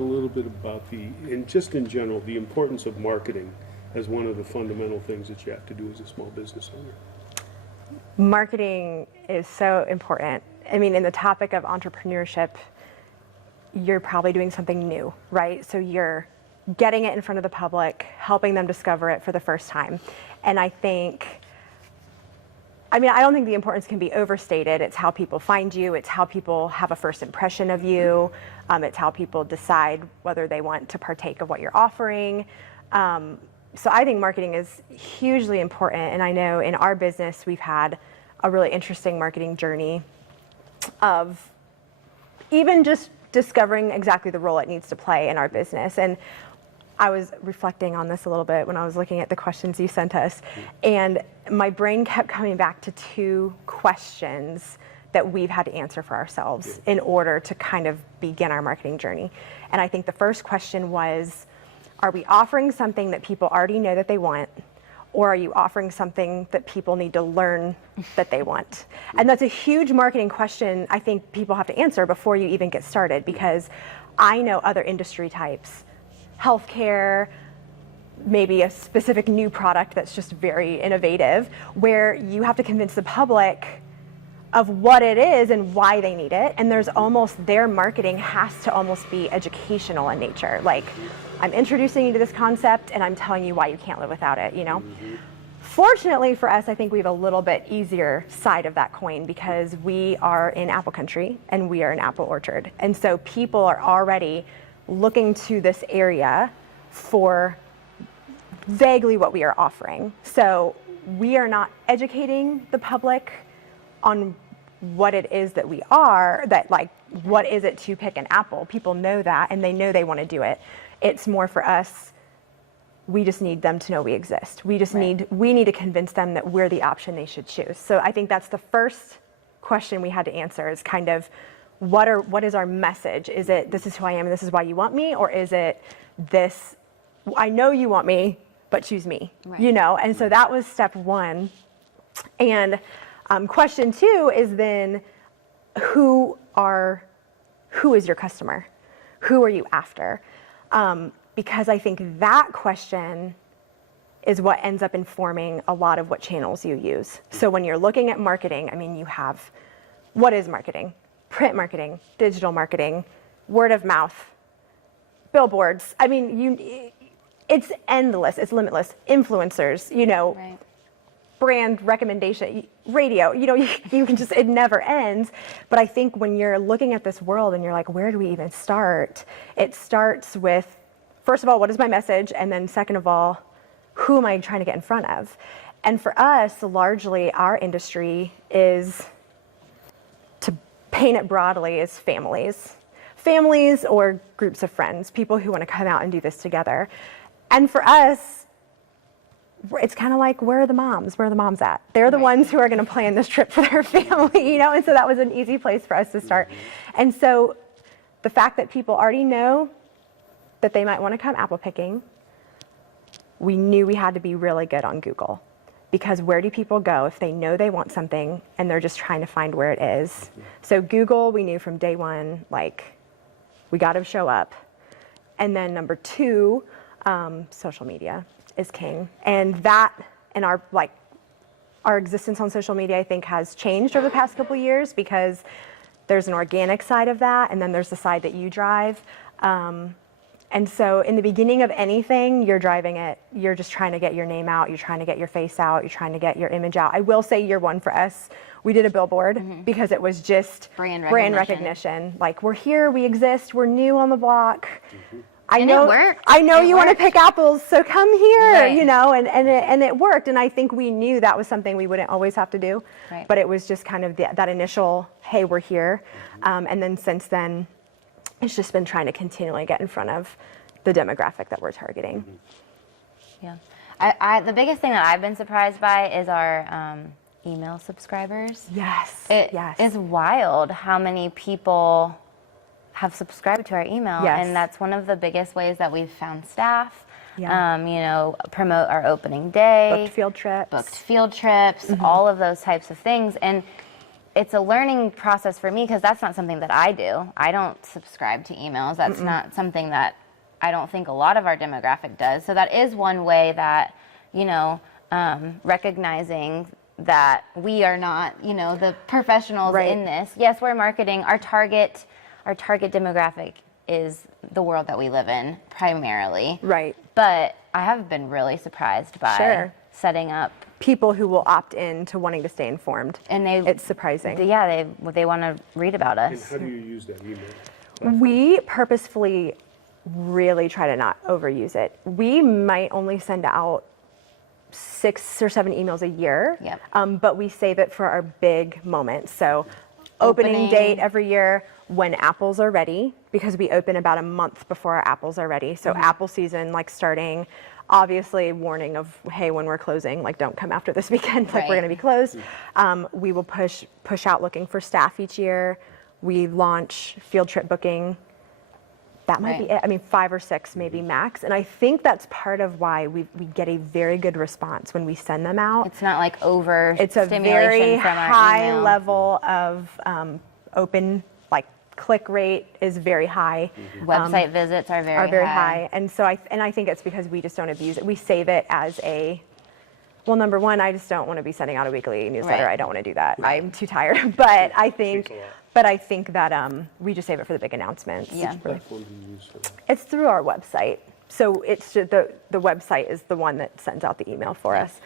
a little bit about and just in general, the importance of marketing as one of the fundamental things that you have to do as a small business owner? Marketing is so important. I mean, in the topic of entrepreneurship, you're probably doing something new, right? So you're getting it in front of the public, helping them discover it for the first time. And I don't think the importance can be overstated. It's how people find you. It's how people have a first impression of you. It's how people decide whether they want to partake of what you're offering. So I think marketing is hugely important. And I know in our business, we've had a really interesting marketing journey of even just discovering exactly the role it needs to play in our business. And I was reflecting on this a little bit when I was looking at the questions you sent us, and my brain kept coming back to two questions that we've had to answer for ourselves in order to kind of begin our marketing journey. And I think the first question was, are we offering something that people already know that they want, or are you offering something that people need to learn that they want? And that's a huge marketing question I think people have to answer before you even get started, because I know other industry types, healthcare, maybe a specific new product that's just very innovative, where you have to convince the public of what it is and why they need it. And there's almost, their marketing has to almost be educational in nature. Like, I'm introducing you to this concept and I'm telling you why you can't live without it, you know? Fortunately for us, I think we have a little bit easier side of that coin, because we are in apple country and we are an apple orchard. And so people are already looking to this area for vaguely what we are offering. So we are not educating the public on what it is that we are, that like, what is it to pick an apple? People know that and they know they want to do it. It's more for us, we just need them to know we exist. We just need to convince them that we're the option they should choose. So I think that's the first question we had to answer, is kind of, what is our message? Is it, this is who I am and this is why you want me? Or is it this, I know you want me, but choose me, you know? And so that was step one. And question two is then, who is your customer? Who are you after? Because I think that question is what ends up informing a lot of what channels you use. So when you're looking at marketing, I mean, you have, what is marketing? Print marketing, digital marketing, word of mouth, billboards. I mean, it's endless, it's limitless. Influencers, you know, brand recommendation, radio, you know, you can just, it never ends. But I think when you're looking at this world and you're like, where do we even start? It starts with, first of all, what is my message? And then second of all, who am I trying to get in front of? And for us, largely our industry is, to paint it broadly, is families. Families or groups of friends, people who want to come out and do this together. And for us, it's kind of like, where are the moms? Where are the moms at? They're the ones who are going to plan this trip for their family, you know? And so that was an easy place for us to start. And so the fact that people already know that they might want to come apple picking, we knew we had to be really good on Google. Because where do people go if they know they want something and they're just trying to find where it is? So Google, we knew from day one, like, we got to show up. And then number two, social media is king. And that, and our existence on social media, I think, has changed over the past couple of years, because there's an organic side of that, and then there's the side that you drive. And so in the beginning of anything, you're driving it, you're just trying to get your name out, you're trying to get your face out, you're trying to get your image out. I will say year one for us, we did a billboard because it was just brand recognition. Like, we're here, we exist, we're new on the block. I know you want to pick apples, so come here, you know, and it worked. And I think we knew that was something we wouldn't always have to do, but it was just kind of that initial, hey, we're here. And then since then, it's just been trying to continually get in front of the demographic that we're targeting. Yeah. The biggest thing that I've been surprised by is our email subscribers. It is wild how many people have subscribed to our email, and that's one of the biggest ways that we've found staff. You know, promote our opening day, booked field trips, all of those types of things. And it's a learning process for me because that's not something that I do. I don't subscribe to emails. That's not something that I don't think a lot of our demographic does. So that is one way that, you know, recognizing that we are not, you know, the professionals in this. Yes, we're marketing. Our target demographic is the world that we live in primarily. Right. But I have been really surprised by setting up people who will opt in to wanting to stay informed. And it's surprising. They want to read about us. And how do you use that email? We purposefully really try to not overuse it. We might only send out 6 or 7 emails a year, but we save it for our big moments. So opening date every year, when apples are ready, because we open about a month before our apples are ready. So apple season, like starting, obviously warning of, hey, when we're closing, like don't come after this weekend, like we're gonna be closed. We will push out looking for staff each year. We launch field trip booking. That might be it. I mean, 5 or 6 maybe max. And I think that's part of why we get a very good response when we send them out. It's not like over It's a very high level of open, like click rate is very high. Website visits are very high. And so I think it's because we just don't abuse it. We save it as a, well, number one, I just don't want to be sending out a weekly newsletter. I don't want to do that. I'm too tired. But I think that we just save it for the big announcements. Yeah. Which platform do you use for that? It's through our website. So it's the website is the one that sends out the email for us.